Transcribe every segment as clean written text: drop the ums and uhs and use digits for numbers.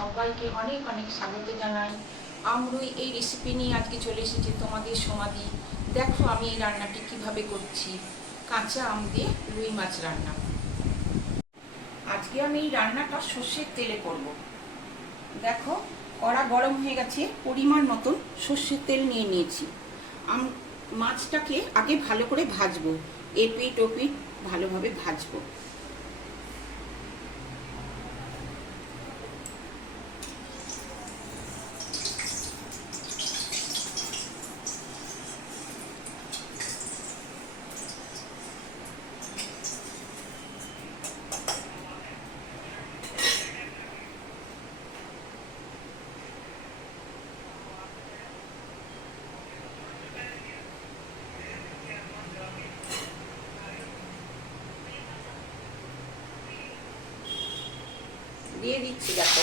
সবাইকে অনেক অনেক স্বাগত জানাই। আমরুই এই রেসিপি নিয়ে আজকে চলে এসেছি তোমাদের সমাধি। দেখো আমি এই রান্নাটি কিভাবে করছি, কাঁচা আম দিয়ে রুই মাছ রান্না। আজকে আমি এই রান্নাটা সর্ষের তেলে করব। দেখো কড়া গরম হয়ে গেছে, পরিমাণ মতন সর্ষের তেল নিয়ে নিয়েছি। মাছটাকে আগে ভালো করে ভাজবো, এপিট ওপিট ভালোভাবে ভাজবো। দিয়ে দিচ্ছি, দেখো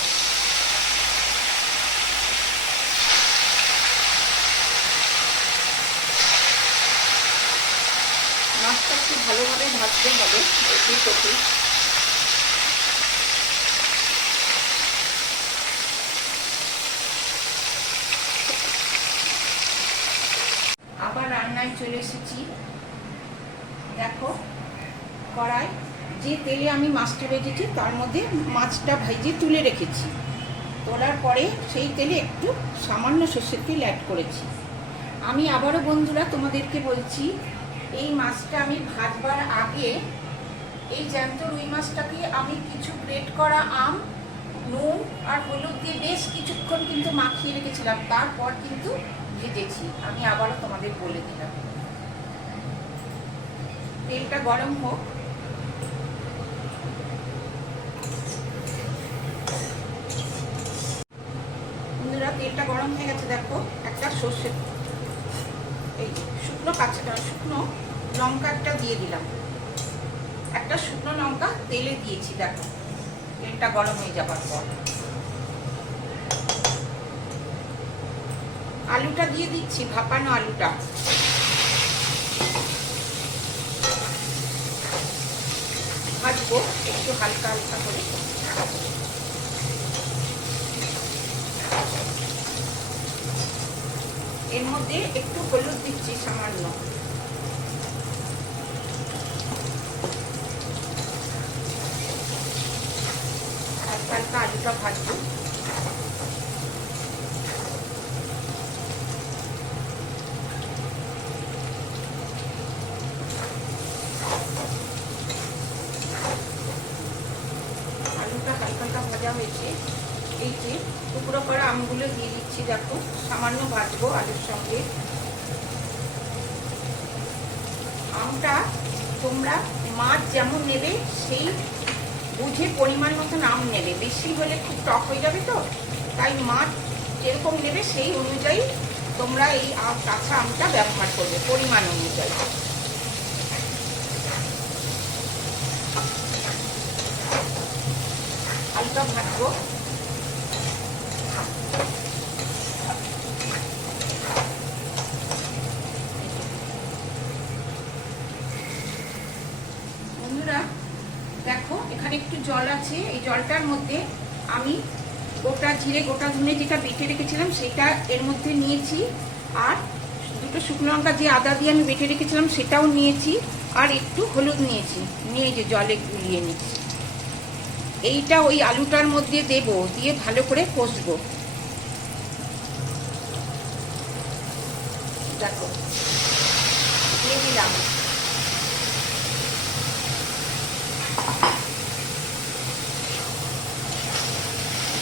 মাছটা একটু ভালোভাবে ভাজতে হবে। আবার রান্নায় চলে এসেছি। দেখো কড়াই যে তেলে আমি মাছটা ভেজেছি তার মধ্যে মাছটা ভেজে তুলে রেখেছি। তোলার পরে সেই তেলে একটু সামান্য সর্ষের তেল অ্যাড করেছি। আমি আবারও বন্ধুরা তোমাদেরকে বলছি, এই মাছটা আমি ভাজবার আগে এই জ্যান্ত রুই মাছটাকে আমি কিছু গ্রেট করা আম, নুন আর হলুদ দিয়ে বেশ কিছুক্ষণ কিন্তু মাখিয়ে রেখেছিলাম, তারপর কিন্তু ভেজেছি। আমি আবারও তোমাদের বলে দিলাম। তেলটা গরম হোক। বন্ধুরা তেলটা গরম হয়ে গেছে, দেখো একটা সর্ষে এই শুকনো লঙ্কা একটা দিয়ে দিলাম। একটা শুকনো লঙ্কা তেলে দিয়েছি। দেখো তেলটা গরম হয়ে যাবার পর আলুটা দিয়ে দিচ্ছি, ভাপানো আলুটা। ভাজবো একটু হালকা হালকা করে। এর মধ্যে একটু হলুদ দিচ্ছি সামান্য। হালকা হালকা আলুটা ভাজবো। আলুটা হালকা হালকা ভাজা হয়েছে। এই যে টুকরো করা আমগুলো দিয়ে দিচ্ছি। দেখো সামান্য ভাজবো আলুর সঙ্গে। আমটা তোমরা মাছ যেমন নেবে সেই বুঝে পরিমাণ মতন আম নেবে। বেশি হলে খুব টক হয়ে যাবে, তো তাই মাছ যেরকম নেবে সেই অনুযায়ী তোমরা এই কাঁচা আমটা ব্যবহার করবে পরিমাণ অনুযায়ী। হালকা ভাজবো। বন্ধুরা দেখো এখানে একটু জল আছে। এই জলটার মধ্যে আমি গোটা জিরে গোটা ধনে যেটা বেটে রেখেছিলাম সেটা এর মধ্যে নিয়েছি, আর দুটো শুকনো লঙ্কা যে আদা দিয়ে আমি বেটে রেখেছিলাম সেটাও নিয়েছি, আর একটু হলুদ নিয়েছি, নিয়ে যে জলে গুলিয়ে নিচ্ছি। এইটা ওই আলুটার মধ্যে দেব, দিয়ে ভালো করে কষবো। দেখো দিয়ে দিলাম।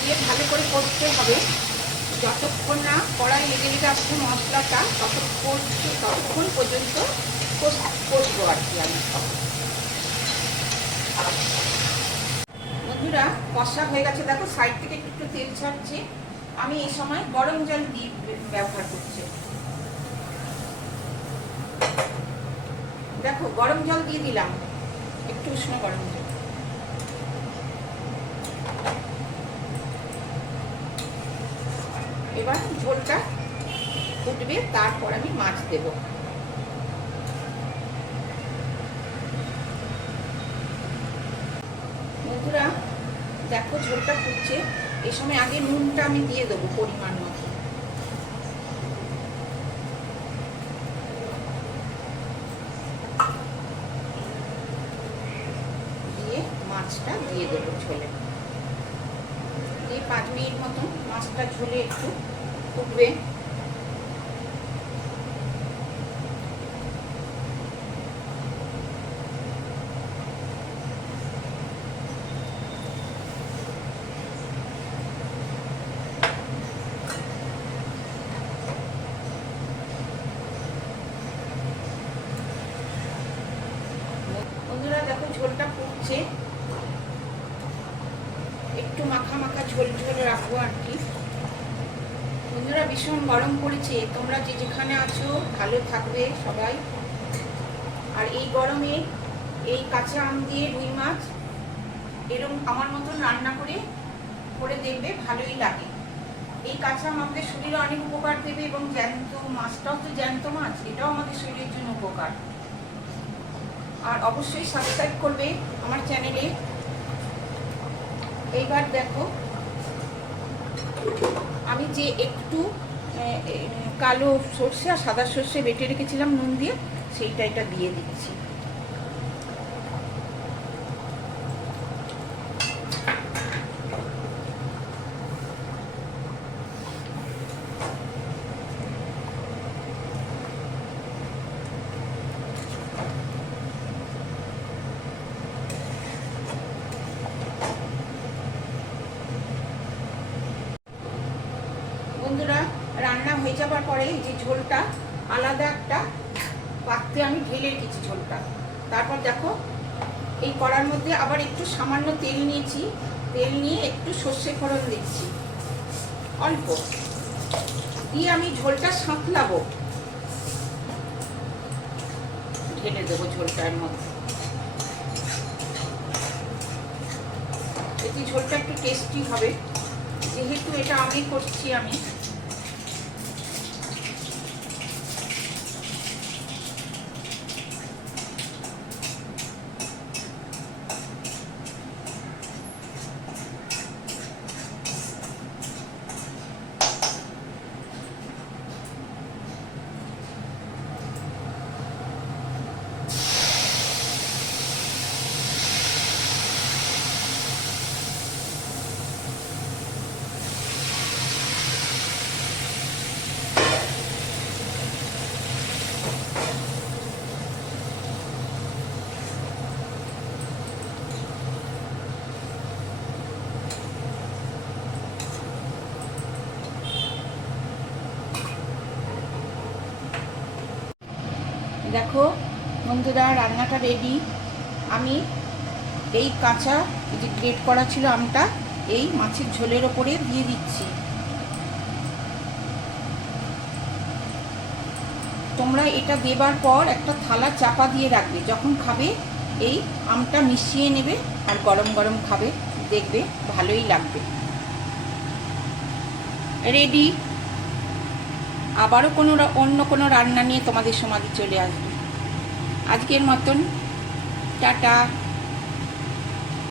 দিয়ে ভালো করে কষতে হবে যতক্ষণ না কড়াই লেগে লেগে আসছে মশলাটা, ততক্ষণ পর্যন্ত কষবো আর কি আমি। বন্ধুরা কষা হয়ে গেছে, দেখো সাইড থেকে একটু তেল ছাড়ছে। আমি এই সময় গরম জল দিয়ে ব্যবহার করছি। দেখো গরম জল দিয়ে দিলাম, একটু উষ্ণ গরম জল। এবার ঝোলটা ফুটবে, তারপর আমি মাছ দেব। বন্ধুরা দেখো ঝোলটা ফুটছে, এই সময় আগে নুনটা আমি দিয়ে দেবো পরিমাণ মতো। দিয়ে মাছটা দিয়ে দেবো ঝোলে। দিয়ে 5 মিনিট মতন মাছটা ঝোলে একটু ফুটবে। বন্ধুরা দেখো ঝোলটা ফুটছে, একটু মাখা মাখা ঝোল ঝোল রাখবো আর কি। বন্ধুরা ভীষণ গরম পড়েছে, তোমরা যে যেখানে আছো ভালো থাকবে সবাই। আর এই গরমে এই কাঁচা আম দিয়ে রুই মাছ এরকম আমার মতন রান্না করে দেখবে, ভালোই লাগে। এই কাঁচা আম আমাদের শরীরে অনেক উপকার দেবে, এবং জ্যান্ত মাছটাও তো জ্যান্ত মাছ, এটাও আমাদের শরীরের জন্য উপকার। আর অবশ্যই সাবস্ক্রাইব করবে আমার চ্যানেলে। এইবার দেখো আমি যে একটু কালো সর্ষে আর সাদা সর্ষে বেটে রেখেছিলাম নুন দিয়ে, সেইটা এটা দিয়ে দিচ্ছি। বন্ধুরা রান্না হয়ে যাবার পরে যে ঝোলটা আলাদা একটা পাত্রে আমি ঢেলে রেখেছি ঝোলটা। তারপর দেখো এই কড়ার মধ্যে আবার একটু সামান্য তেল নিয়েছি, তেল নিয়ে একটু সর্ষে ফোড়ন দিচ্ছি অল্প, দিয়ে আমি ঝোলটা সাঁতলাবো, ঢেলে দেবো ঝোলটার মধ্যে। এতে ঝোলটা একটু টেস্টি হবে, যেহেতু এটা আমি করছি। আমি দেখো বন্ধুরা রান্নাটা রেডি। আমি এই কাঁচা যে গ্রেট করা ছিল আমটা এই মাছের ঝোলের ওপরে দিয়ে দিচ্ছি। তোমরা এটা দেবার পর একটা থালা চাপা দিয়ে রাখবে, যখন খাবে এই আমটা মিশিয়ে নেবে আর গরম গরম খাবে, দেখবে ভালোই লাগবে। রেডি। আবারও অন্য কোনো রান্না নিয়ে তোমাদের সমাজে চলে আসবে। আজকের মতন টাটা।